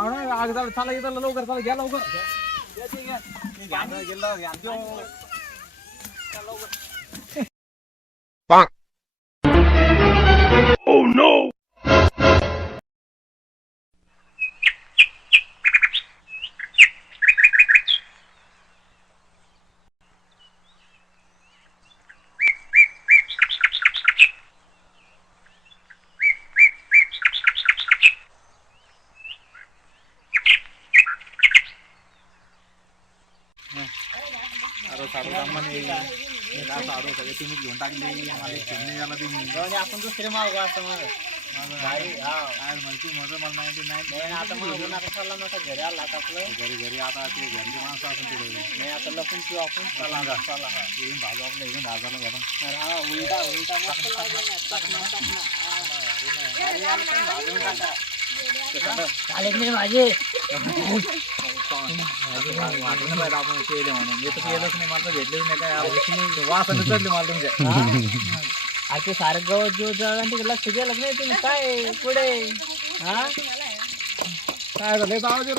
आग झालं चला येतं लवकर चला घ्या लवकर. हे गेलं, घ्या, त्यो. हे काय साडू सगळे तुम्ही घेऊन टाकले. मला चिमणी झाला तुम्ही आपण दुसरे मागू असं मग. हा. माहिती माझं मला नाही नाही. आता आता चालला नव्हता घरी आला आता आपलं. घरी घरी आता ते घरची माणसं असून ते घरी. नाही आता लपून पिऊ आपण. चला चला हा. येऊन भाजू आपलं इकडून भाजायला. तर हा उलटा उलटा. हा. भाजून टाका. नाही माझे आपण केले म्हणून मी तर केलंच नाही मला तर भेटलेच नाही काय. वासने चढली मला तुमच्या. अरे ते सारं गवत जीव जळलं तिकडे लक्ष दिलं नाही तुम्ही. काय पुढे हा? काय झालं? आवाज येत.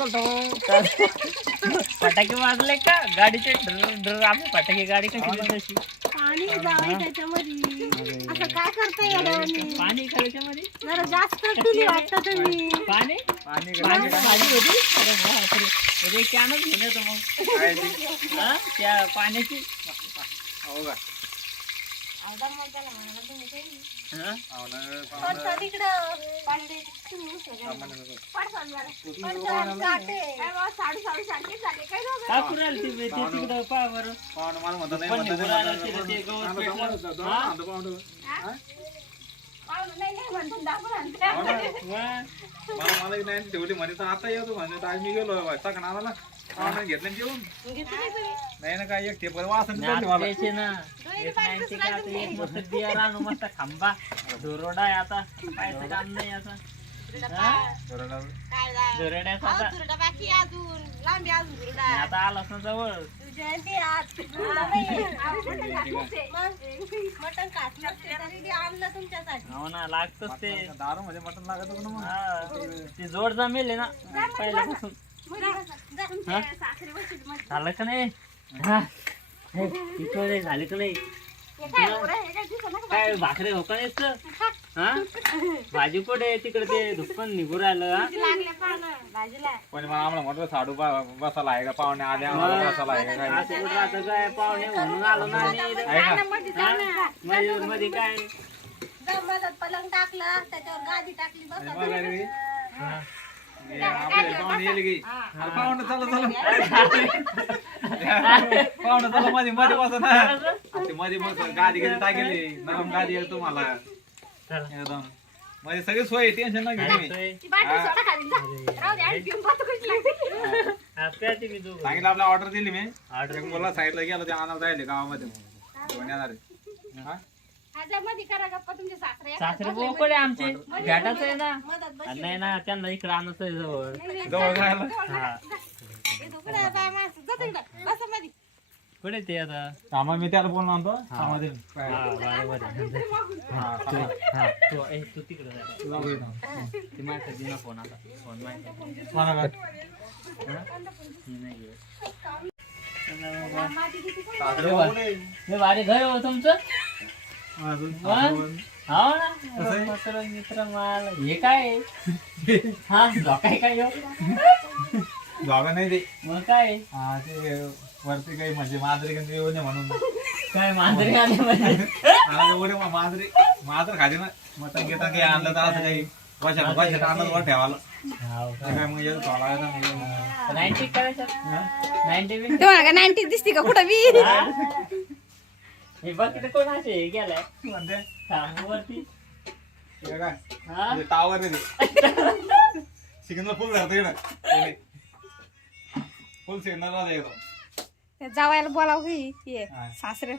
फटाके वाजले का? गाडीचे ड्र ड्र आपली फटाके गाडी कशी तशी? पाणी त्याच्यामध्ये. असं काय करता येणार पाणी त्याच्यामध्ये जरा जास्त पिली वाटतं तुम्ही. पाणी? पाणी पाणी काय भाजी होती? अरे बापरे. एक कॅनच घेऊन येतो मग? हा? त्या पाण्याची? हो का? मला आलं मला नाही ठेवली म्हणे. तर आता येतो म्हणे. तर आज मी गेलो सकाळ आम्हाला. पाहुणं घेतलं नाही ना काय एक वासन मला. द्यायचे ना. एक नाही ते का आता एक मस्त खांबा. धुरोडा आहे आता. पाहायचं काम नाही आता? धुरोड्याचा बाकी अजून लांबी अजून आलास ना जवळ. जयंती आज खात नसते. आणलं तुमच्यासाठी हो ना लागतच ते. दारू मध्ये मटण लागत होतं ना मग. हा, ते- ती जोड जमेल आहे ना. पहिल्यापासून. मग. झालं का नाही? हा. हे, तिकडे झाले का नाही? काय भाकरे हो का नाहीच हा. भाजी कुठे तिकडे ते? धुपण निघू राहिलं हा? पण मला आम्हाला म्हटलं साडू बा- बसायला आहे का पाहुणे? आले आम्हाला बसायला आहे का काय? असं कुठं राहतं काय पाहुणे म्हणून आलो ना आम्ही? इथं. आहे का मध्ये जा ना. हा? मध्ये मध्ये काय? पलंग टाकला त्याच्यावर गादी टाकली बस. आणि मग? हे. पाहुणे चला चला पाहुणे चला मध्ये मध्ये बसा ना ते मध्ये बस गादी कधी टाकेली नरम गादी आहे तुम्हाला. एकदम मध्ये सगळी सोय टेन्शन नाही घेऊ. सांगितलं आपल्या ऑर्डर दिली मी एक मुला साईडला गेलो ते आणायला जायले गावामध्ये घेऊन येणार आहे. जा मध्ये करा गप्पा तुमचे सासरे सासरे बोकडे आमचे आहे ना बस नाही ना त्यांना इकडे आणत आहे जवळ जवळ जायला हा दुखणं बाय माणसं. जा तिकडं. बसा मध्ये. कुठे ते आता कामा मी त्याला बोलून आणतो हा बरोबर आहे. हा, चला. हा तू ए, तू तिकडे जा. तुला बोलतो. ती माझ्या दिना फोन आता फोन माहिती कोणा काय? नाही घेत. किती. हे घर हो तुमचं बोलले. हो? ना मित्र मित्र माल. हे काय आहे? हा काय काय हो? जागा नाही ते. मग काय हा ते वरती काही म्हणजे मांजरी काही येऊ नये म्हणून. काय मांजरे आले म्हणजे? मला एवढे मा- मांजरी मांजर खाते ना. मटण घेता काही आणलं तर असं काही वर्षात वर्षात आणलं वर ठेवायला. हो ते काय मग येत वेळा नाही. नाईन्टी करायचं नाईन्टी बी तुम्हाला का 90 दिसते का? कुठं बी? हा? हे बघ तिथे कोण असे हे गेलाय? वरती. हे हा? टावर नाही सिग्नल फुल राहतो इकडं. फुल सिग्नल राहतो एकदम जावायला बोलाव ये हा. सासरे.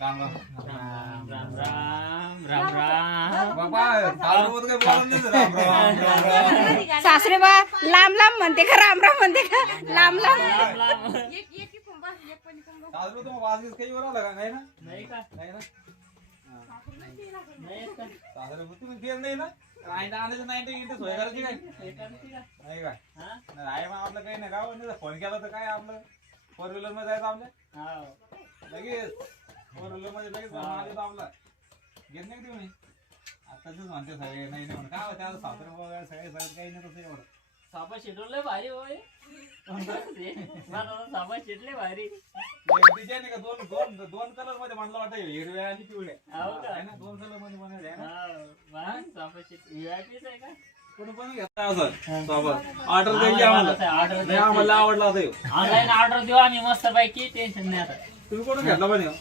राम राम. राम राम राम राम राम. बाबा काय बोलून राम राम राम राम. सासरे बा लांब लांब म्हणते का? राम राम म्हणते का? लांब लांब. राम राम सासू तुम्हाला वाजगीस काही वर आला का? नाही ना? नाही का? नाही ना? नाही का? सासरे तुम्ही गेल नाही ना? काय आणायचं नाही ते करायची काय? हे करायची का? नाही काय हा? नाही मग आपलं काही नाही. नाही फोन केला तर काय आपलं? फोर व्हीलरमध्ये जायचं आपल्या हाव. लगेच. फोर व्हीलरमध्ये लगेच आले तर आपला. घेत नाही का तुम्ही? आताच म्हणते सगळे नाही नाही म्हणून. काय होते आता सासरे वगैरे सगळे सगळं काही नाही तसं एवढं. सापा शिटवलं भारी होय. मला सापा शिटले भारी. नाही का? दोन दोन दोन कलरमध्ये म्हणलं वाटतं. हिरव्या आणि पिवळ्या हो का? आहे ना? दोन कलरमध्ये बनायचे आहे ना? शिट का? कोणी पण असं ऑर्डर द्यायची आम्हाला. ऑर्डर नाही आम्हाला आवडला होता ह्यो. ऑनलाईन ऑर्डर देऊ आम्ही मस्त पैकी टेन्शन नाही आता. तुम्ही कोण घेतला पण ह्यो?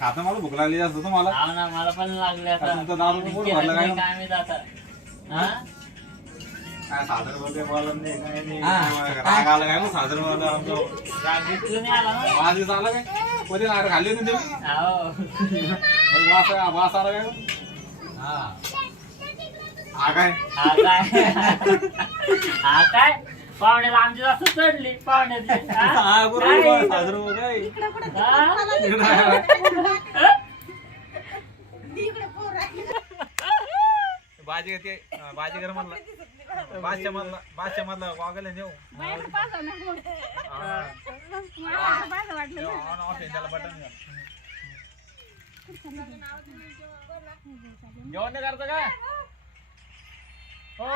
खातं मला भूक लागली तुम्हाला. हाव ना मला पण लागले आता. तुमचं दारू केलं भरलं काय काय? माहीत आता हा? काय सादर बोलते बोलत नाही काय नाही. राग आला काय मग सादर बोलत आमचं? राग बिलकुल नाही आला ना वास बीस आला काय? कधी नार खाल्ली होती तुम्ही? हाव. मग वास वास आला काय हा. हा काय? हा काय? काय? पाहुण्याला आमची जास्त चढली पाहुण्याची. हा? बरोबर काय कुठं हा? इकडे पोर आहे. बाजी ते बाजीगर मधला बादशा मधला बादशा मधला वागले नेऊ बाहेर पास हो. ना. मग. हा. पास वाटलं त्याला बटन. जेवण नाही करतं काय हो.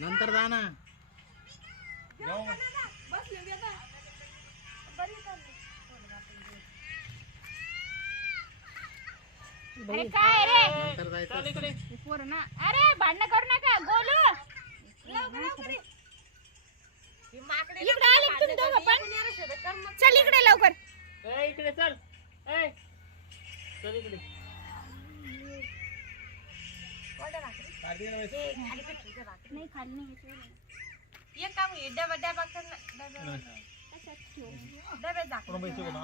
नंतर जा ना. जेवण. अरे काय रे? पोरं ना. अरे भांडण करू नका. गोलू. इकडे आले का तुम्ही दोघं पण. चल इकडे लवकर. ए, इकडे चल. ए चल इकडे. काढते ना बाई. नाही खाली नाही. एक काम घे, डबा डबा कर ना, डबा. डब्यात दाखव. कोण बाई चुकलं?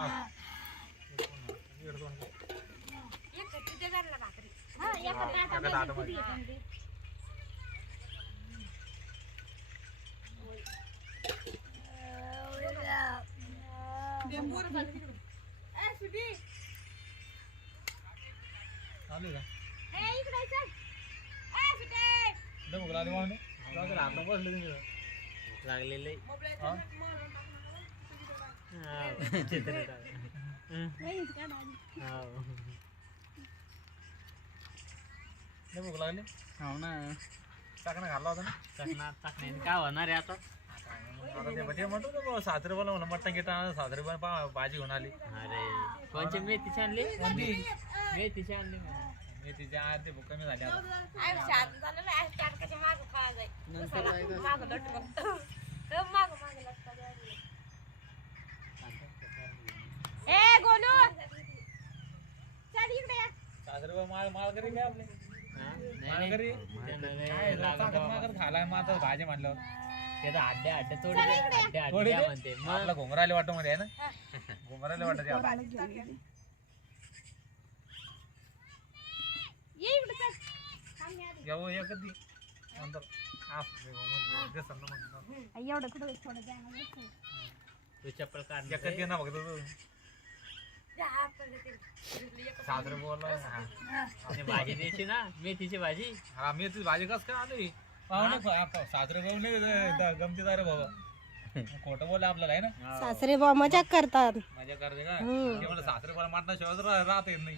इकडं दोन. लागलेले हा? चित्र टाक. वहीच काढ आधी. हाव. लय भूक लागली? हाव ना. टाकणं घालला होता ना? टाकणार टाकण्याने काय होणार आहे आता? आता ते ते म्हणतो ना भाऊ, सासरे बोला म्हणलं मटण सासरे पण पा- भाजी घेऊन आली. अरे कोणची? मेथीची आणली? मेथीची आणली. मी तिच्या आरती भूक कमी झाली आता. आम्ही मागं. मागं मागं मागं लटका. ए गोलू! चल इकडे ये. माळ माळ करी काय आपले. काय मग आता भाजी म्हणल्यावर. ते तर थोडी हड्ड्या दे. म्हणते मग आपला घोंगराले वाटत मध्ये आहे ना? घोंगराले वाटत आहे आपला. ये इकडे चल. थांब मी आधी. येऊ एक दी नंतर. आप रे घोंगर, दिसन ना मग. एवढं कुठं थोडं द्या ना बस. तू चप्पल काढ एकच ना फक्त तू. सासरे बोलला हा. भाजी द्यायची ना मेथीची भाजी. हा मी ती भाजी कस काय आली पाहुणे सासरे भाऊ नाही गमती रे बाबा. खोटं बोल आपल्याला आहे ना? सासरे बा मजाक करतात. मजा करते का? सासरे मला माटणं शिवाय तर राहत येत नाही.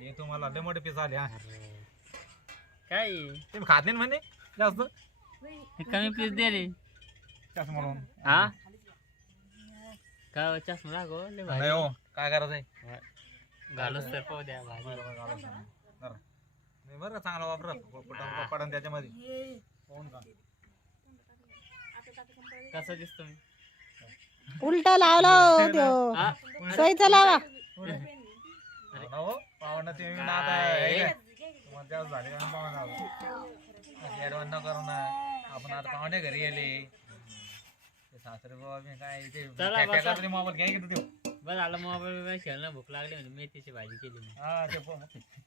हे तुम्हाला लय मोठे पीस आले हा. काय? तुम्ही खात नाही म्हणे जास्त? हे कमी पीस दे रे. हा? काय चष्मा दाखव लय भारी. नाही हो काय करायचंय घालूच तर पाहू द्या भाजी बरं नाही बरं का चांगला वापरा पडन त्याच्यामध्ये. पाहून का? कसं दिसतो मी? उलटा लावला हा? सोयीचा लावा. हो पाहुणं ते येऊन आता हे काय? तुम्हाला त्याच झाले का पाहुणं? असे ऍडव्हान्स न करू ना. आपण आता पाहुणे घरी गेले ते सासरे बाबा मी काय ते चला बसा. मोबाईल घ्या घेतो देऊ. बस आला मोबाईल खेळणं भूक लागली म्हणजे मेथीची भाजी केली मी. हा ते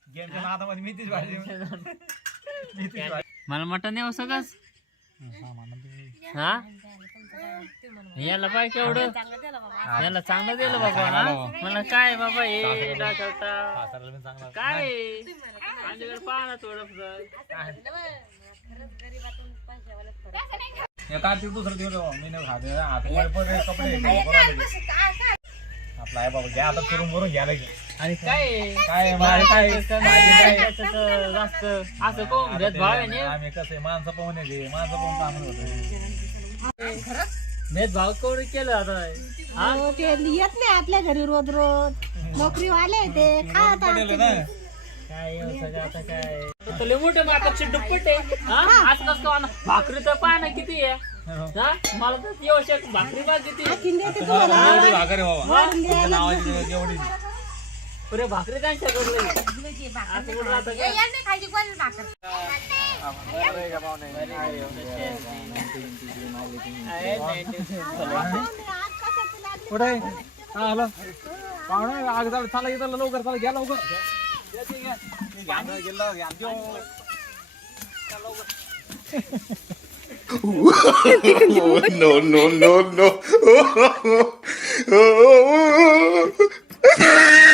गेमच्या नादामध्ये मी तीच भाजी. मी तीच भाजी. मला मटण येऊ सगळंच हा? याला पाय केवढं? याला चांगलं दिलं बाबा. हा मला काय बाबा हे काय? आमच्याकडे पाहा थोडं हे कार्तिक दुसरं दिवस मी नाही खाते. हात वर पण हे कपडे. आपला आहे बाबा. घ्या आता फिरून भरून घ्या लगे आणि काय? काय माझे काय जास्त. असं कोण भेदभाव आहे ना? आम्ही कसं माणसं पाहून येते. माणसं पाहून काम होतं. भेदभाव कोणी केलं आता? ते येत नाही आपल्या घरी रोज रोज. नोकरीवाले ते. खात काय सगळं आता काय तुला मोठे मापाचे दुप्पट आहे. हा? आज कसं काय भाकरी तर पाहा ना किती आहे. हा? मला तर येऊ भाकरी बा किती आहे? तुम्हाला. एवढी भाकर आहे बाबा. तुमच्या नावाची जेवढी पुरे भाकरी त्यांच्याकडे असं कुठं राहतं का? आहे, नाही, ते- कुठे आहे? हा हॅलो. पाहुणे आग चला इथं लवकर चला घ्या लवकर. no, no, no, no.